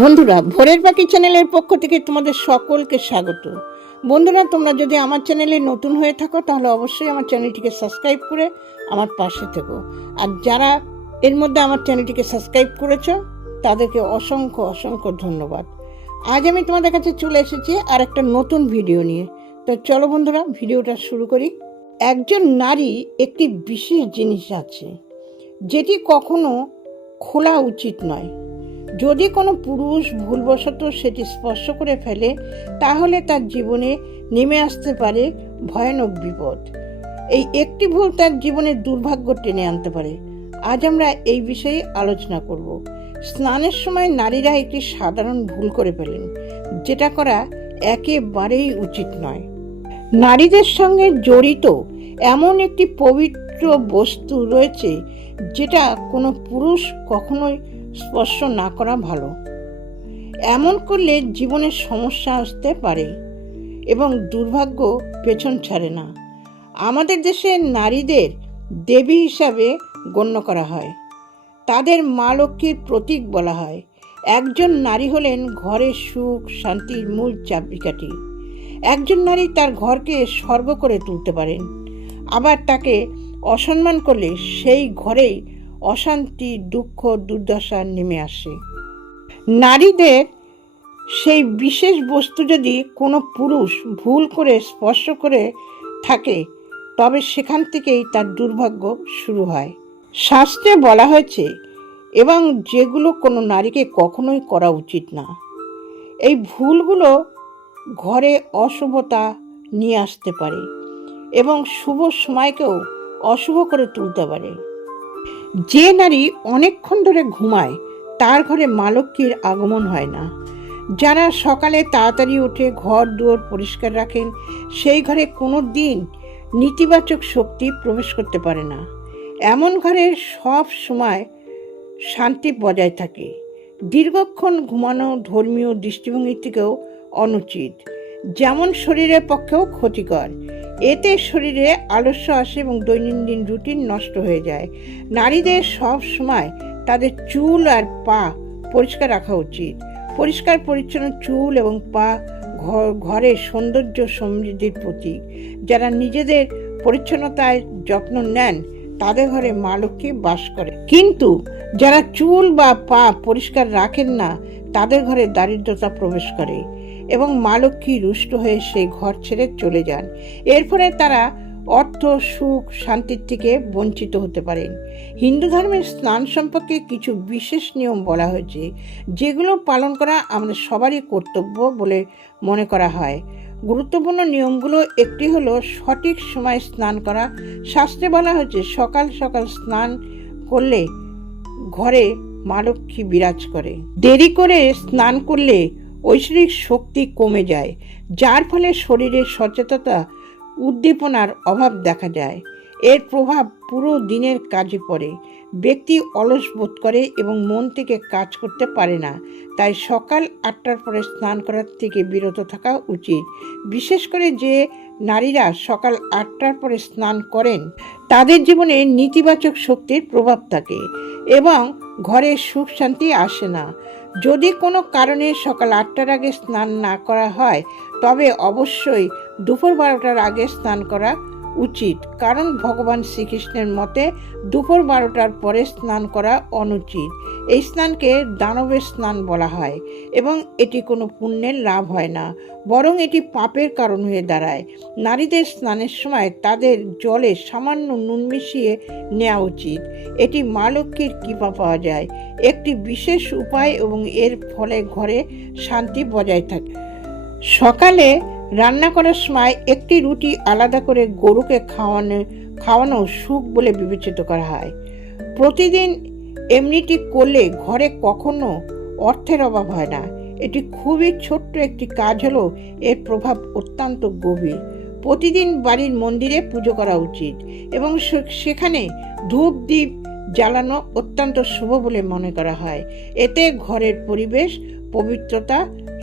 বন্ধুরা, ভোরের পাখি চ্যানেলের পক্ষ থেকে তোমাদের সকলকে স্বাগত। বন্ধুরা, তোমরা যদি আমার চ্যানেলে নতুন হয়ে থাকো, তাহলে অবশ্যই আমার চ্যানেলটিকে সাবস্ক্রাইব করে আমার পাশে থেকো। আর যারা এর মধ্যে আমার চ্যানেলটিকে সাবস্ক্রাইব করেছ, তাদেরকে অসংখ্য অসংখ্য ধন্যবাদ। আজ আমি তোমাদের কাছে চলে এসেছি আর একটা নতুন ভিডিও নিয়ে। তো চলো বন্ধুরা, ভিডিওটা শুরু করি। একজন নারী একটি বিশেষ জিনিস আছে, যেটি কখনো খোলা উচিত নয়। যদি কোনো পুরুষ ভুলবশত সেটি স্পর্শ করে ফেলে, তাহলে তার জীবনে নেমে আসতে পারে ভয়ানক বিপদ। এই একটি ভুল তার জীবনে দুর্ভাগ্য টেনে আনতে পারে। আজ আমরা এই বিষয়ে আলোচনা করব। স্নানের সময় নারীরা একটি সাধারণ ভুল করে ফেলেন, যেটা করা একেবারেই উচিত নয়। নারীদের সঙ্গে জড়িত এমন একটি পবিত্র বস্তু রয়েছে, যেটা কোনো পুরুষ কখনোই স্পর্শ না করা ভালো। এমন করলে জীবনের সমস্যা আসতে পারে এবং দুর্ভাগ্য পেছন ছাড়ে না। আমাদের দেশে নারীদের দেবী হিসাবে গণ্য করা হয়। তাদের মা লক্ষ্মীর প্রতীক বলা হয়। একজন নারী হলেন ঘরের সুখ শান্তির মূল চাবিকাঠি। একজন নারী তার ঘরকে স্বর্গ করে তুলতে পারেন। আবার তাকে অসম্মান করলে সেই ঘরেই অশান্তি, দুঃখ, দুর্দশা নেমে আসে। নারীদের সেই বিশেষ বস্তু যদি কোনো পুরুষ ভুল করে, স্পর্শ করে থাকে, তবে সেখান থেকেই তার দুর্ভাগ্য শুরু হয়। শাস্ত্রে বলা হয়েছে, এবং যেগুলো কোনো নারীকে কখনোই করা উচিত না। এই ভুলগুলো ঘরে অশুভতা নিয়ে আসতে পারে এবং শুভ সময়কেও অশুভ করে তুলতে পারে। যে নারী অনেকক্ষণ ধরে ঘুমায়, তার ঘরে মালক্ষ্মীর আগমন হয় না। যারা সকালে তাড়াতাড়ি উঠে ঘর দুয়ার পরিষ্কার রাখেন, সেই ঘরে কোনো দিন নেতিবাচক শক্তি প্রবেশ করতে পারে না। এমন ঘরে সব সময় শান্তি বজায় থাকে। দীর্ঘক্ষণ ঘুমানো ধর্মীয় দৃষ্টিভঙ্গি থেকেও অনুচিত। যেমন শরীরের পক্ষেও ক্ষতিকর এতে শরীরে আলস্য আসে এবং দৈনন্দিন রুটিন নষ্ট হয়ে যায়। নারীদের সব সময় তাদের চুল আর পা পরিষ্কার রাখা উচিত। পরিষ্কার, পরিচ্ছন্ন চুল এবং পা ঘর ঘরের সৌন্দর্য সমৃদ্ধির প্রতীক। যারা নিজেদের পরিচ্ছন্নতায় যত্ন নেন, তাদের ঘরে মা লক্ষ্মী বাস করে। কিন্তু যারা চুল বা পা পরিষ্কার রাখেন না তাদের ঘরে দারিদ্রতা প্রবেশ করে এবং মা লক্ষ্মী রুষ্ট হয়ে সেই ঘর ছেড়ে চলে যান। এর ফলে তারা অর্থ, সুখ, শান্তির থেকে বঞ্চিত হতে পারেন। হিন্দু ধর্মের স্নান সম্পর্কে কিছু বিশেষ নিয়ম বলা হয়েছে, যেগুলো পালন করা আমাদের সবারই কর্তব্য বলে মনে করা হয়। গুরুত্বপূর্ণ নিয়মগুলো একটি হলো সঠিক সময় স্নান করা। শাস্ত্রে বলা হয়েছে সকাল সকাল স্নান করলে ঘরে মা লক্ষ্মী বিরাজ করে। দেরি করে স্নান করলে ঐশ্বরিক শক্তি কমে যায়, যার ফলে শরীরের সচেতনতা, উদ্দীপনার অভাব দেখা যায়। এর প্রভাব পুরো দিনের কাজে পড়ে। ব্যক্তি অলস বোধ করে এবং মন থেকে কাজ করতে পারে না। তাই সকাল আটটার পরে স্নান করার থেকে বিরত থাকা উচিত। বিশেষ করে যে নারীরা সকাল আটটার পরে স্নান করেন, তাদের জীবনে নেতিবাচক শক্তির প্রভাব থাকে এবং ঘরে সুখ শান্তি আসে না। যদি কোনো কারণে সকাল আটটার আগে স্নান না করা হয়, তবে অবশ্যই দুপুর বারোটার আগে স্নান করা উচিত। কারণ ভগবান শ্রীকৃষ্ণের মতে দুপুর বারোটার পরে স্নান করা অনুচিত। এই স্নানকে দানবের স্নান বলা হয় এবং এটি কোনো পুণ্যের লাভ হয় না, বরং এটি পাপের কারণ হয়ে দাঁড়ায়। নারীদের স্নানের সময় তাদের জলে সামান্য নুন মিশিয়ে নেওয়া উচিত। এটি মা লক্ষ্মীর কৃপা পাওয়া যায়। একটি বিশেষ উপায় এবং এর ফলে ঘরে শান্তি বজায় থাকে। সকালে রান্না করার সময় একটি রুটি আলাদা করে গরুকে খাওয়ানো খাওয়ানো সুখ বলে বিবেচিত করা হয়। প্রতিদিন এমনিটি করলে ঘরে কখনো অর্থের অভাব হয় না। এটি খুবই ছোট্ট একটি কাজ হলো এর প্রভাব অত্যন্ত গভীর। প্রতিদিন বাড়ির মন্দিরে পুজো করা উচিত এবং সেখানে ধূপ দ্বীপ জ্বালানো অত্যন্ত শুভ বলে মনে করা হয়। এতে ঘরের পরিবেশ, পবিত্রতা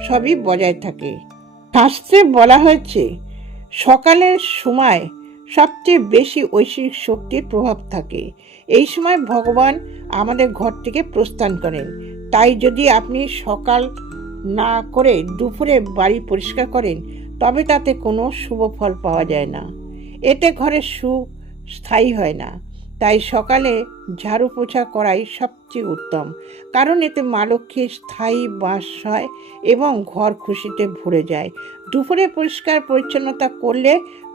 সবই বজায় থাকে। শাস্ত্রে বলা হয়েছে, সকালের সময় সবচেয়ে বেশি ঐশ্বরিক শক্তির প্রভাব থাকে। এই সময় ভগবান আমাদের ঘর থেকে প্রস্থান করেন। তাই যদি আপনি সকাল না করে দুপুরে বাড়ি পরিষ্কার করেন, তবে তাতে কোনো শুভ ফল পাওয়া যায় না। এতে ঘরের সুখ স্থায়ী হয় না। তাই সকালে ঝাড়ু পোছা করাই সবচেয়ে উত্তম, কারণ এতে মা লক্ষ্মীর স্থায়ী বাস হয় এবং ঘর খুশিতে ভরে যায়। দুপুরে পরিষ্কার পরিচ্ছন্নতা করলে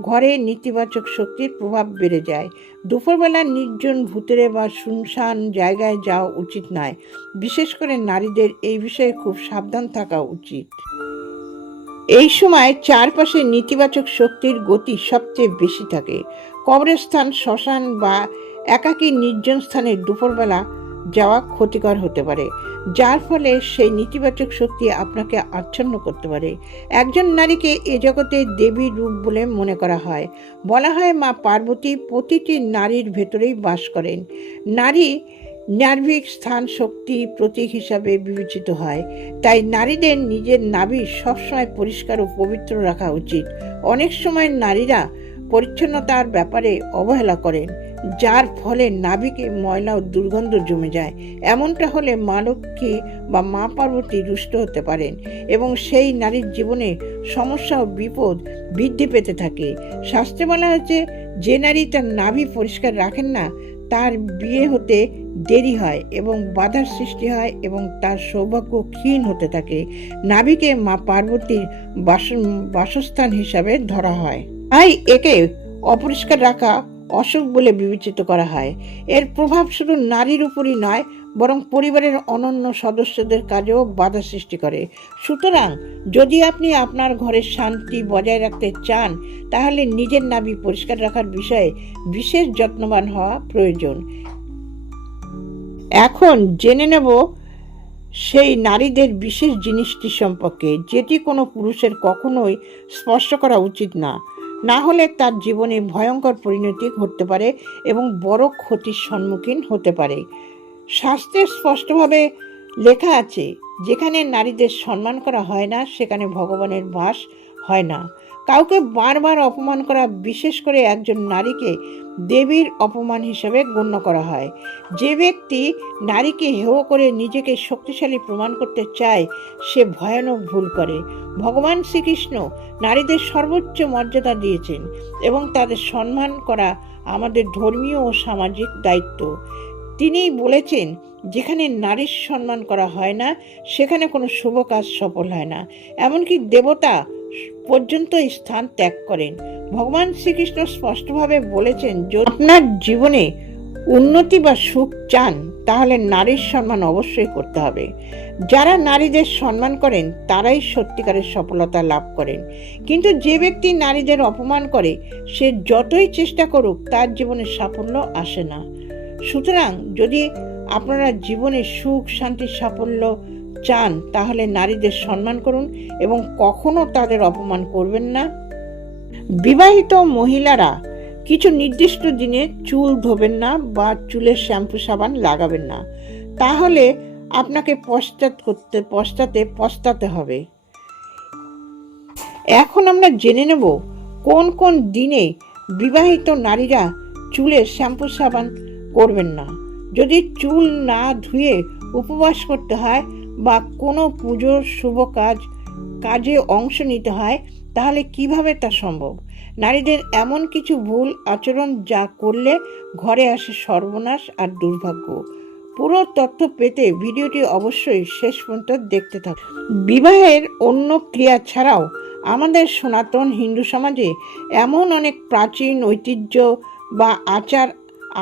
ঘরে নেতিবাচক শক্তির প্রভাব বেড়ে যায়। দুপুরবেলা নির্জন ভূতেরে বা শুনশান জায়গায় যাওয়া উচিত নয়, বিশেষ করে নারীদের এই বিষয়ে খুব সাবধান থাকা উচিত। এই সময় চারপাশে নেতিবাচক শক্তির গতি সবচেয়ে বেশি থাকে। কবরস্থান, শ্মশান বা একাকী নির্জন স্থানে দুপুরবেলা যাওয়া ক্ষতিকর হতে পারে, যার ফলে সেই নেতিবাচক শক্তি আপনাকে আচ্ছন্ন করতে পারে। একজন নারীকে এ জগতে দেবী রূপ বলে মনে করা হয়। বলা হয় মা পার্বতী প্রতিটি নারীর ভেতরেই বাস করেন। নারী নার্ভিক স্থান শক্তি প্রতীক হিসাবে বিবেচিত হয়। তাই নারীদের নিজের নাভি সবসময় পরিষ্কার ও পবিত্র রাখা উচিত। অনেক সময় নারীরা পরিচ্ছন্নতার ব্যাপারে অবহেলা করেন। যার ফলে নাভিকে ময়লা ও দুর্গন্ধ জমে যায়। এমনটা হলে মা লক্ষ্মী বা মা পার্বতী রুষ্ট হতে পারেন এবং সেই নারীর জীবনে সমস্যা ও বিপদ বৃদ্ধি পেতে থাকে। শাস্ত্রে বলা হয়েছে, যে নারী তার নাভি পরিষ্কার রাখেন না, তার বিয়ে হতে দেরি হয় এবং বাধার সৃষ্টি হয় এবং তার সৌভাগ্য ক্ষীণ হতে থাকে। নাভিকে মা পার্বতীর বাস বাসস্থান হিসাবে ধরা হয়। তাই একে অপরিষ্কার রাখা অসুখ বলে বিবেচিত করা হয়। এর প্রভাব শুধু নারীর উপরই নয়, বরং পরিবারের অনন্য সদস্যদের কাজেও বাধা সৃষ্টি করে। সুতরাং যদি আপনি আপনার ঘরের শান্তি বজায় রাখতে চান, তাহলে নিজের নাভি পরিষ্কার রাখার বিষয়ে বিশেষ যত্নবান হওয়া প্রয়োজন। এখন জেনে নেব সেই নারীদের বিশেষ জিনিসটি সম্পর্কে, যেটি কোনো পুরুষের কখনোই স্পর্শ করা উচিত না। না হলে তার জীবনে ভয়ঙ্কর পরিণতি ঘটতে পারে এবং বড় ক্ষতির সম্মুখীন হতে পারে। শাস্ত্রে স্পষ্টভাবে লেখা আছে, যেখানে নারীদের সম্মান করা হয় না, সেখানে ভগবানের বাস হয় না। কাউকে বারবার অপমান করা, বিশেষ করে একজন নারীকে দেবীর অপমান হিসেবে গণ্য করা হয়। যে ব্যক্তি নারীকে হেয় করে নিজেকে শক্তিশালী প্রমাণ করতে চায়, সে ভয়ানক ভুল করে। ভগবান শ্রীকৃষ্ণ নারীদের সর্বোচ্চ মর্যাদা দিয়েছেন এবং তাদের সম্মান করা আমাদের ধর্মীয় ও সামাজিক দায়িত্ব। তিনিই বলেছেন, যেখানে নারীর সম্মান করা হয় না, সেখানে কোনো শুভ কাজ সফল হয় না। এমনকি দেবতা পর্যন্ত স্থান ত্যাগ করেন। ভগবান শ্রীকৃষ্ণ স্পষ্টভাবে বলেছেন, যদি আপনার জীবনে উন্নতি বা সুখ চান, তাহলে নারীর সম্মান অবশ্যই করতে হবে। যারা নারীদের সম্মান করেন, তারাই সত্যিকারের সফলতা লাভ করেন। কিন্তু যে ব্যক্তি নারীদের অপমান করে, সে যতই চেষ্টা করুক, তার জীবনে সাফল্য আসে না। সুতরাং যদি আপনারা জীবনে সুখ, শান্তি, সাফল্য চান, তাহলে নারীদের সম্মান করুন এবং কখনো তাদের অপমান করবেন না। বিবাহিত মহিলারা কিছু নির্দিষ্ট দিনে চুল ধোবেন না বা চুলের শ্যাম্পু সাবান লাগাবেন না। তাহলে আপনাকে পশ্চাৎ করতে, পশ্চাতে পস্তাতে হবে। এখন আমরা জেনে নেব কোন কোন দিনে বিবাহিত নারীরা চুলে শ্যাম্পু সাবান করবেন না। যদি চুল না ধুয়ে উপবাস করতে হয় বা কোনো পুজোর শুভ কাজ, কাজে অংশ নিতে হয়, তাহলে কীভাবে তা সম্ভব? নারীদের এমন কিছু ভুল আচরণ যা করলে ঘরে আসে সর্বনাশ আর দুর্ভাগ্য। পুরো তথ্য পেতে ভিডিওটি অবশ্যই শেষ পর্যন্ত দেখতে থাকুন। বিবাহের অন্য ক্রিয়া ছাড়াও আমাদের সনাতন হিন্দু সমাজে এমন অনেক প্রাচীন ঐতিহ্য বা আচার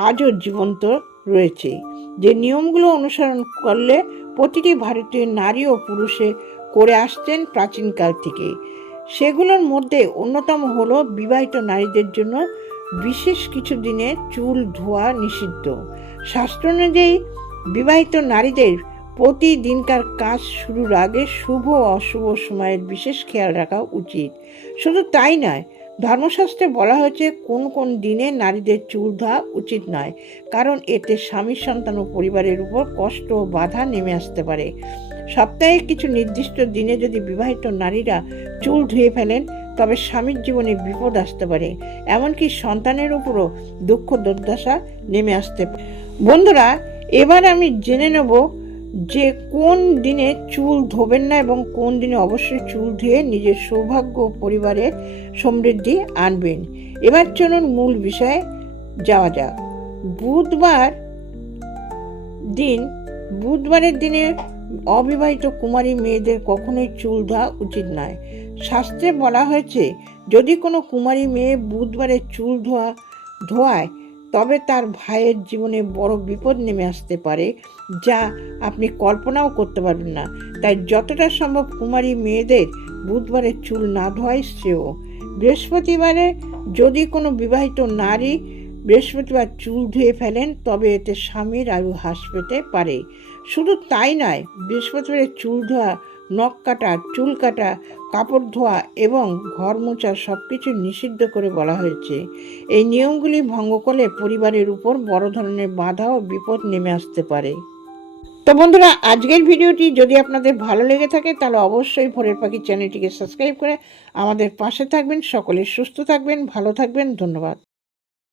আজও জীবন্ত রয়েছে, যে নিয়মগুলো অনুসরণ করলে প্রতিটি ভারতীয় নারী ও পুরুষে করে আসছেন প্রাচীনকাল থেকে। সেগুলোর মধ্যে অন্যতম হলো বিবাহিত নারীদের জন্য বিশেষ কিছু দিনে চুল, ধোয়া নিষিদ্ধ। শাস্ত্র অনুযায়ী বিবাহিত নারীদের প্রতিদিনকার কাজ শুরুর আগে শুভ অশুভ সময়ের বিশেষ খেয়াল রাখা উচিত। শুধু তাই নয় ধর্মশাস্ত্রে বলা হয়েছে, কোন কোন দিনে নারীদের চুল ধোয়া উচিত নয়, কারণ এতে স্বামীর সন্তান ও পরিবারের উপর কষ্ট ও বাধা নেমে আসতে পারে। সপ্তাহে কিছু নির্দিষ্ট দিনে যদি বিবাহিত নারীরা চুল ধুয়ে ফেলেন, তবে স্বামীর জীবনে বিপদ আসতে পারে, এমনকি সন্তানের উপরও দুঃখ দুর্দশা নেমে আসতে পারে। বন্ধুরা, এবার আমি জেনে নেব যে কোন দিনে চুল ধোবেন না এবং কোন দিনে অবশ্যই চুল ধুয়ে নিজের সৌভাগ্য ও পরিবারের সমৃদ্ধি আনবেন। এবার চলুন মূল বিষয়ে যাওয়া যাক। বুধবার দিন, বুধবারের দিনে অবিবাহিত কুমারী মেয়েদের কখনোই চুল ধোয়া উচিত নয়। শাস্ত্রে বলা হয়েছে, যদি কোনো কুমারী মেয়ে বুধবারে চুল ধোয়া, ধোয়ায় তবে তার ভাইয়ের জীবনে বড় বিপদ নেমে আসতে পারে, যা আপনি কল্পনাও করতে পারবেন না। তাই যতটা সম্ভব কুমারী মেয়েদের বুধবারে চুল না ধোয়াই শ্রেয়। বৃহস্পতিবারে যদি কোনো বিবাহিত নারী বৃহস্পতিবার চুল ধুয়ে ফেলেন, তবে এতে স্বামীর আয়ু হ্রাস পেতে পারে। শুধু তাই নয়, বৃহস্পতিবারে চুল ধোয়া নখ কাটা, চুল কাটা, কাপড় ধোয়া এবং ঘর মোছা সব কিছু নিষিদ্ধ করে বলা হয়েছে। এই নিয়মগুলি ভঙ্গ করলে পরিবারের উপর বড় ধরনের বাধা ও বিপদ নেমে আসতে পারে। তো বন্ধুরা, আজকের ভিডিওটি যদি আপনাদের ভালো লেগে থাকে, তাহলে অবশ্যই ভোরের পাখি চ্যানেলটিকে সাবস্ক্রাইব করে আমাদের পাশে থাকবেন। সকলে সুস্থ থাকবেন, ভালো থাকবেন, ধন্যবাদ।